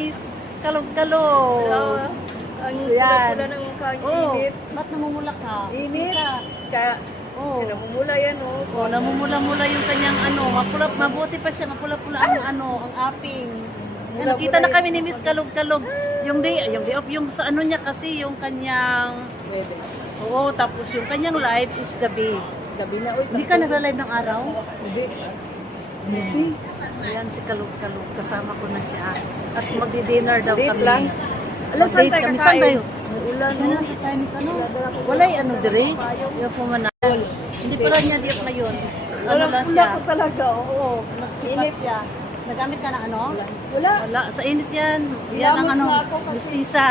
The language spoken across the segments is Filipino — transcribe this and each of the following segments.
Miss Kalog-Kalog. Hello. Ang Yan. pula ng mukha niyo, Oh, init. ba't namumula ka? Init. Ka. Kaya, Oh. namumula yan, oh. Oh, namumula-mula yung kanyang mabuti pa siya, mapula-pula ang aping. Yan, nakita na kami ni Miss Kalog-Kalog. Yung day off, yung sa ano niya kasi, yung kanyang, oo, tapos yung kanyang live is gabi. Gabi na, uy. Hindi ka nagla-live ng araw? Hindi. Busy. Ayan, si Kalog-Kalog, kasama ko na siya. At magdi-dinner daw Date kami. lang. Alam, saan Mag-date tayo kami. kakain? Saan tayo? Ulan, Yan na sa Chinese ano? Walay ano dire? Yung pumanal. Hindi pala niya di off ngayon. Ano Walang lang pula siya? ko talaga, oh. Oo, nagsipat Init. siya. Nagamit ka ng ano? Wala. Wala, sa init yan. Yan ang Yamos ano, na ako kasi, mistisa.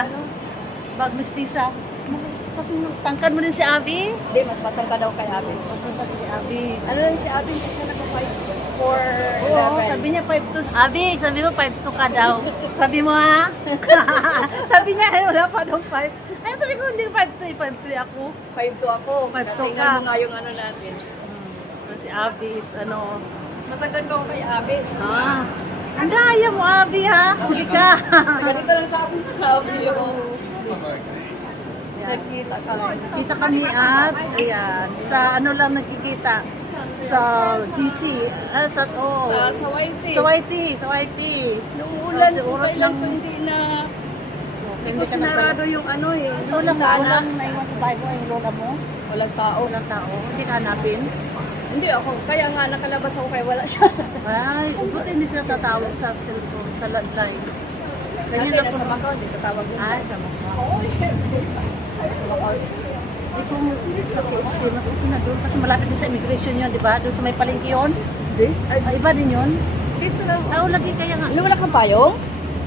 Bag mistisa. Kasi tangkad mo din si Abby? Hindi, mas matang ka daw kay Abin. Tangkad si Abby. Ano lang si Abin, kasi siya nag-fight for Oo, sabi niya 5'2". Abby, sabi mo 5'2 ka daw. Sabi mo ha? sabi niya, wala pa daw 5. Ay, sabi ko, hindi 5'2, 5'3 ako. 5'2 ako. 5'2 Tingnan ka. mo nga yung ano natin. Si Abby is ano, Mas matagal daw kay Abin. ang daya mo Abby ha? Huli ka. Ganito lang sa atin sa Abin yung nagkita kami. Kita kami at, ayan, sa ano lang nagkikita. Sa GC. Sa YT. Sa YT. Nung ulan, Kasi oras lang lang. hindi na Hindi ka sinarado yung ano eh. Walang Santana. naiwan sa bahay mo, yung lola mo. Walang tao. Walang tao. Hindi ka hanapin. Hindi ako. Kaya nga nakalabas ako kaya wala siya. Ay, buti hindi sila tatawag sa cellphone, sa landline. Kasi Ganyan nasa ako. Macau, di tatawag mo. Ay, sa mga. Sa Macau. Hindi ko sa KFC, mas okay na doon. Kasi malapit din sa immigration yun, di ba? Doon sa may palengke yun. Hindi? Ay, iba din yun. Dito lang. Oo, lagi kaya nga. Ano, wala kang payong?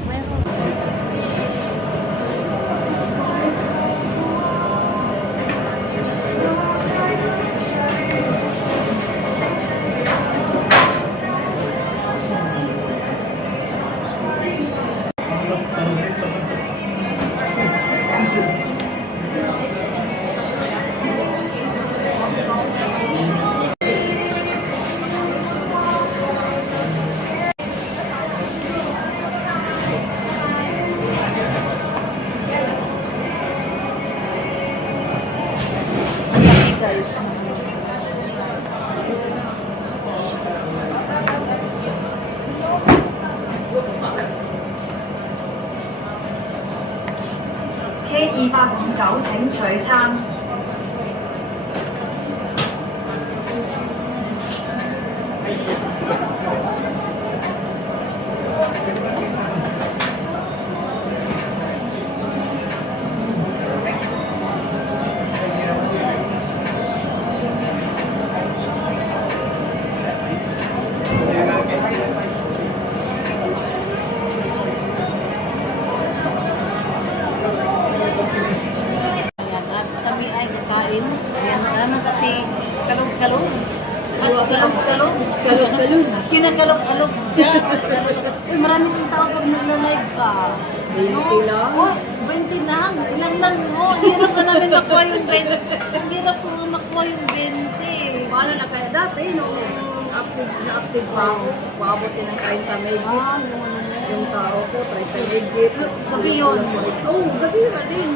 Mayroon. Ang laki guys. K209請取餐。Ayan, at kami ay kakain. Ayan, ano kasi kalog-kalog. Kalog-kalog. Kalog-kalog. Kinakalog-kalog siya. Uy, marami kong tao pag nagla-live ka. 20 lang. Oh, 20 lang. Ilang lang mo. Hirap na namin makuha yung 20. Hirap ko nga makuha yung 20. Paano na kaya dati nung na-update pa ako, maabutin ng 30 megit. Yung tao ko, 30 megit. Gabi yun. Oo, gabi na din.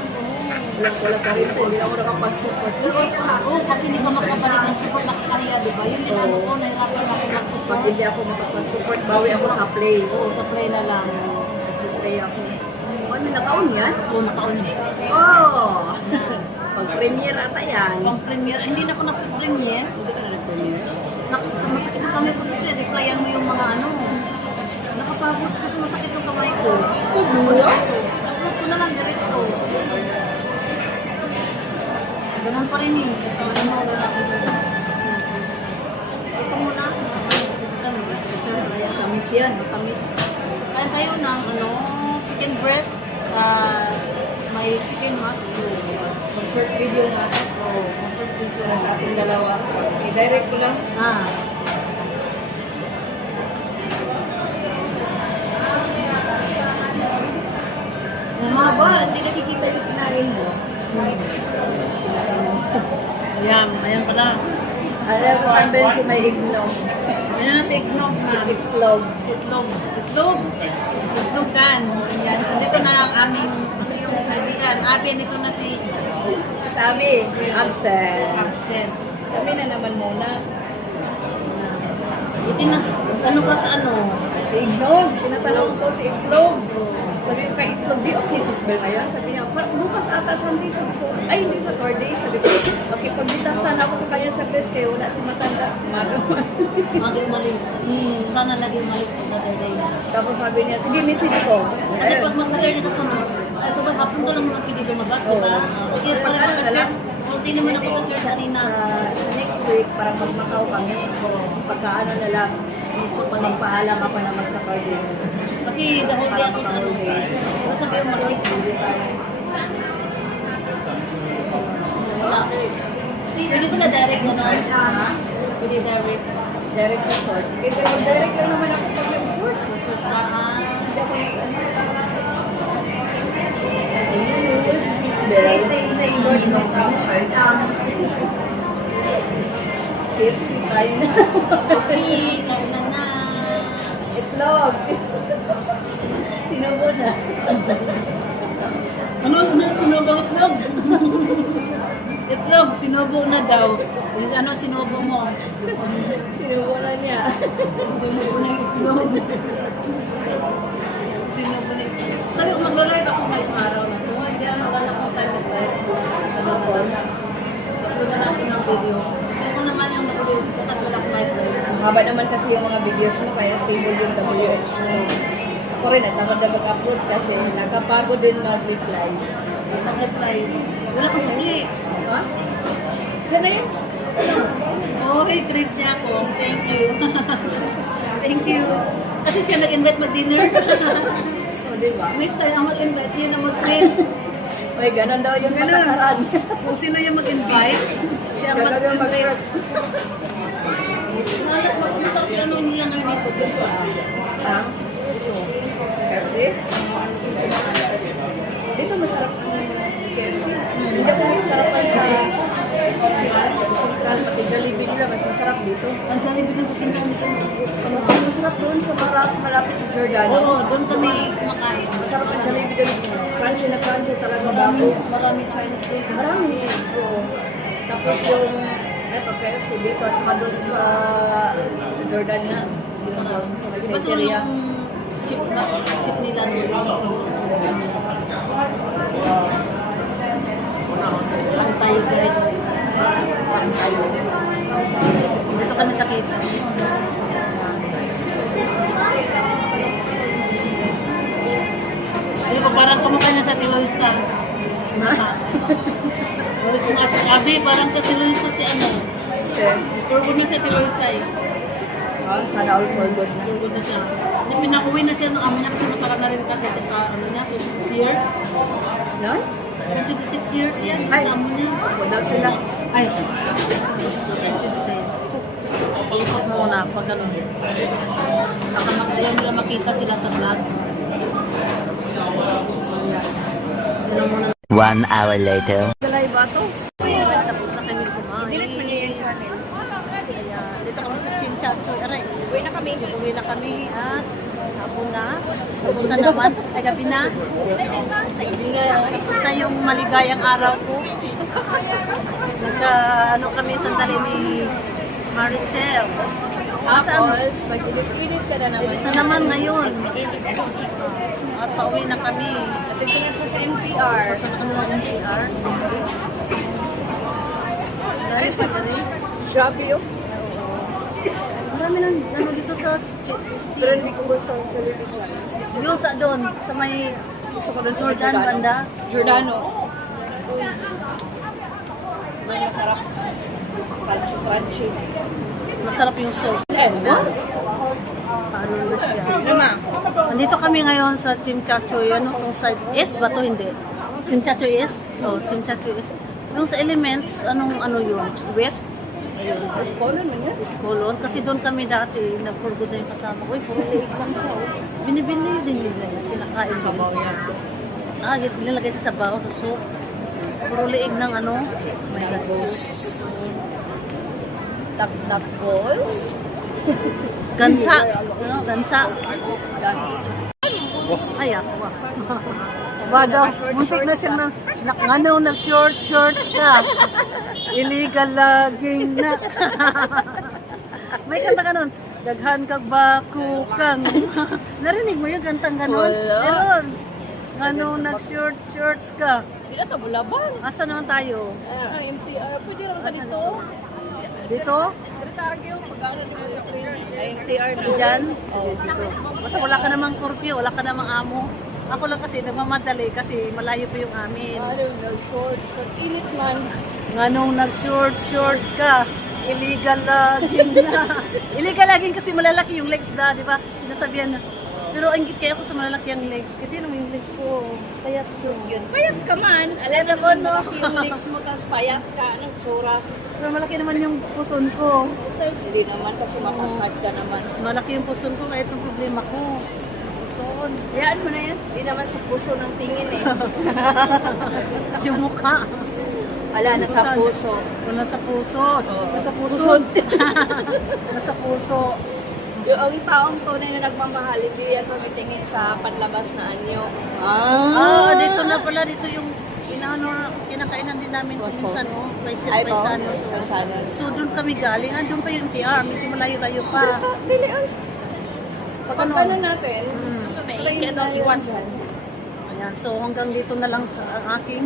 Wala pa rin. Hindi ako nakapag-support. Oo, kasi hindi ka makabalik ng support na kaya, di ba? Yun din ano ko, nahirapan ako Pag mag-support. hindi ako makapag-support, bawi ako sa play. Oo, sa play na lang. Play ako. Ano, nakaon yan? Oo, nakaon. Oh! Pag-premiere ata yan. Pang premiere, hindi na ako nag-premiere. Hindi ka na nag-premiere? Sa masakit ang kamay ko sa replyan mo yung mga ano. Nakapagod kasi masakit yung kamay ko. Wala? Upload ko na lang diretso. Ganun pa rin eh. Ito muna. Kamis yan. Kamis. Kain tayo ng ano, chicken breast. May chicken mushroom. Mag-first video na ako. Oh, first video Para sa ating dalawa. I-direct ko lang. Ah. Mahaba. Hindi nakikita yung kinain mo. Ayan, ayan pala. Alam mo saan ba si may ignog? Ayan na si Ignog na. Itlog. Itlog. Itlog. Itlogan. Yan. Dito na ang aming kaibigan. Atin, ito na si Sabi, absent. Absent. Kami na naman muna. Buti na, ano ka sa ano? Si Ignog, tinatanong ko si Itlog. Sabi ko kay Itlog, di okay sis Bel ngayon? Sabi niya, bukas ata Sunday, sabi ko, ay hindi sa Thursday. Sabi ko, makipagbitan sana ako sa kanya sa bed kaya wala si Matanda. Magaman. Maging malis. Sana laging malis sa Saturday na. Tapos sabi niya, sige message ko. Kasi pag mag-Saturday ka sunod, ay sabay hapon ko lang muna pili lumabas, di ba? Okay, pag naka-church, hindi naman ako sa church kanina. Sa next week, parang magmakaw kami. Pagkaano na lang, magpaalam ako na mag-Saturday. Kasi the whole day ako sa ano. Basta kayo mag-take. Pwede ko na direct na na. Ha? Pwede direct. Direct sa court. Kasi direct lang naman ako pag nag-court. Tayo na. Itlog. Sinubo na. Ano? Sinubo itlog? Itlog, sinubo na daw. Ano sinubo mo? Sinubo na niya. Sinubo na itlog. Sinubo na itlog. Sabi ko, mag-live ako ngayong araw na ito. Hindi ako wala akong time mag-live. Tapos, Upload na natin ng video. Ako naman yung nag-live. Katulak live live. ang haba naman kasi yung mga videos mo, kaya stable yung WH mo. Ako rin, tamad na mag-upload kasi nakapagod din mag-reply. Mag-reply. Wala ko suli. Ha? Diyan na yun. Okay, treat niya ako. Thank you. Thank you. Kasi siya nag-invite mag-dinner. O, diba? Next time, ang mag-invite niya na mag-treat. May ganon daw yung patakaran. Kung sino yung mag-invite, siya Ganon yung mag-treat. mag-treat. Masarap yung ano nila ngayon dito. Ha? KFC? Dito masarap ang KFC. Hindi ako masarapan sa Central, pati Jollibee nila, mas masarap dito. Ang sarili ko sa Singapore nito. Mas masarap doon sa malapit sa Jordan. Oo, doon kami kumakain. Masarap ang Jollibee doon. Crunchy na crunchy talaga bago. Marami Chinese doon. Marami. Oo. Tapos yung KFC dito at saka doon sa Jordan na. Yung doon sa may Iba siguro Caesarea. yung chip nila doon. Ang tayo guys. Dito kami sa kids. Ay ko parang kumukha niya sa Tiloisa. Ulit ko nga si Abi, parang sa Tiloisa si ano. Okay. Purgo na sa Tiloisa eh. Sana all for good na. Purgo na siya. Pinakuwi na siya ng amo niya kasi matagal na rin kasi sa ano niya, 26 years. Yan? 26 years yan, Ay. sa amo niya. Ako daw sila. Ay. Palusok mo na pag ano. Baka ayaw nila makita sila sa vlog. Yan ang muna. 1 hour later. Galay ba ito? Tapos na kami kumain. Delete mo niya yung channel. Kaya dito kami sa Chimchatso. Aray, Uwi na kami. uwi na kami at hapon na. Tapos na naman. Ay gabi na. Basta yung maligayang araw ko. Nagka ano kami sandali ni Maricel. Tapos, mag-edit-edit ka na naman. Na naman ngayon. At pauwi na kami. Ito na siya sa MTR. Punta na kami ng NPR. Dahil pa rin. Shopee yun. Marami lang ano dito sa Pero Steve. hindi ko gusto ang Jollibee channel. Yung sa doon, sa may Gusto ko doon sa Jordan banda. Giordano. May masarap. Crunchy. Masarap yung sauce. Ano? Paano na siya? Lima. Nandito kami ngayon sa Chimchachoy. Ano itong side? East ba to? Hindi. Chimchachoy East? So, Chimchachoy East. Yung sa Elements, anong ano yun? West? Ayun. Mas colon man yan. Colon. Kasi doon kami dati, nagpurgo na yung kasama ko. Uy, puro liig lang siya. Oh. Binibili din nila yan. Kinakain Sabaw nila. yan. Nilalagay sa sabaw, sa soup. Puro liig ng ano. Mangoes. Duck goals. Gansa. Ano, gansa. Guns. Ay, ako. Bada, muntik na siya nag-short shorts ka. Illegal laging na. May kanta ka nun. Daghan kag bako kang. Narinig mo yung kantang ganon? Wala. Meron. Nag-short shorts ka. Hindi na tabulaban. Asa naman tayo? Ang MTR, pwede naman ba dito? Dito? Tagyo, pag-ano naman yung ay MTR na. Diyan? Oh, dito. Basta wala ka namang curfew, wala ka namang amo. Ako lang kasi nagmamadali kasi malayo pa yung amin. Ano, nag-short. Init man. Nganong nag-short ka, illegal laging na. Illegal laging kasi malalaki yung legs da, di ba? Sinasabihan na. Pero ang ingit kayo ako sa malalaki ang legs. Kasi naman yung legs ko. Kaya so Yun. Payat ka man. Alam mo, no? Yung legs mo, tapos payat ka. Anong tsura? pero malaki naman yung puson ko. Hindi naman kasi matangkad ka naman. Malaki yung puson ko kaya itong problema ko. Puson. Hayaan mo na yan. Hindi naman sa puso ng tingin eh. Yung mukha. Wala, nasa Puson. puso. O, nasa puso. Nasa puso. Puson. Nasa puso. Yung ang taong tunay na nagmamahal, hindi yan tumitingin sa panlabas na anyo. Dito na pala. Dito yung kinakainan din namin minsan, no? Paisano. Paisanos. So, doon kami galing. Doon pa yung TR. Medyo malayo-layo pa. Dili, ay. Pag ano natin, May train ikan na ang yun iwan. dyan. Ayan. So, hanggang dito na lang ang aking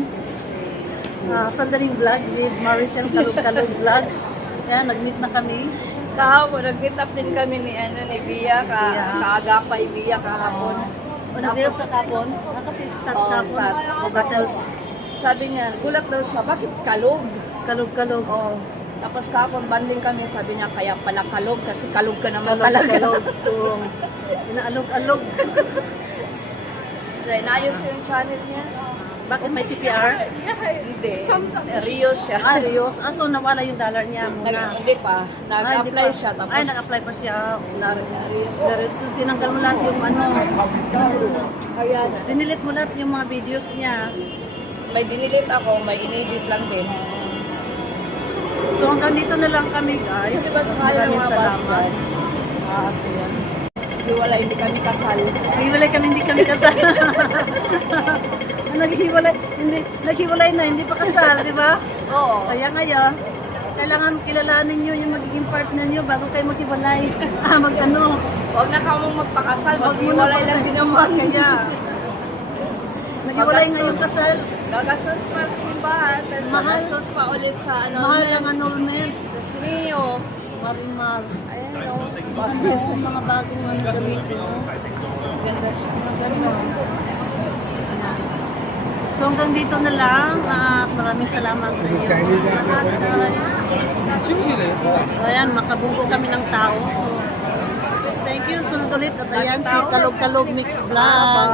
sandaling vlog with Maricel Kalog-Kalog vlog. Ayan, nag-meet na kami. Kahapon, nag-meet up din kami ni Bia, kaagapay Bia kahapon. Day of kakapon. Kasi start kapon. start. Tapos, Sabi niya, gulat daw siya, bakit kalog? kalog-kalog. Oh. Tapos kahapon, banding kami, sabi niya, kaya pala kalog, kasi kalog ka naman Kalog-kalog. talaga. Inaalog-alog. Naayos ko yung channel niya. Bakit may CPR? Hindi. Serious siya. Rios. So nawala yung dollar niya muna. Hindi pa. Nag-apply Hindi pa. siya. Tapos, Ay, nag-apply pa siya. na-Rios. So, tinanggal mo lahat yung Ayan. dinilit mo lahat yung mga videos niya. May dinilit ako, may inedit lang din. So hanggang dito na lang kami guys. Kasi ba sa kala ng Maraming mga salamat. basket, Ayan. hindi kami kasal. Naghiwalay kami, hindi kami kasal. Naghiwalay na, hindi pa kasal, di ba? Oo. Kaya ngayon, kailangan kilalanin nyo yung magiging partner nyo bago kayo maghiwalay. Mag-ano. Huwag na ka mong magpakasal, Huwag mo na maghiwalay lang din naman. Kaya, naghiwalay ngayon kasal. Nagastos pa sa simbahan, tapos Mahal. nagastos pa ulit sa Mahal ang annulment. Tapos Rio. Marimar. Ayan o. Ano, mga bagong damit, no? Ganda siya. So hanggang dito na lang. Maraming salamat sa inyo. Ayan, makabunggo kami ng tao. So, thank you. Sunod ulit. At ayan, si Kalog-Kalog Mix Vlog.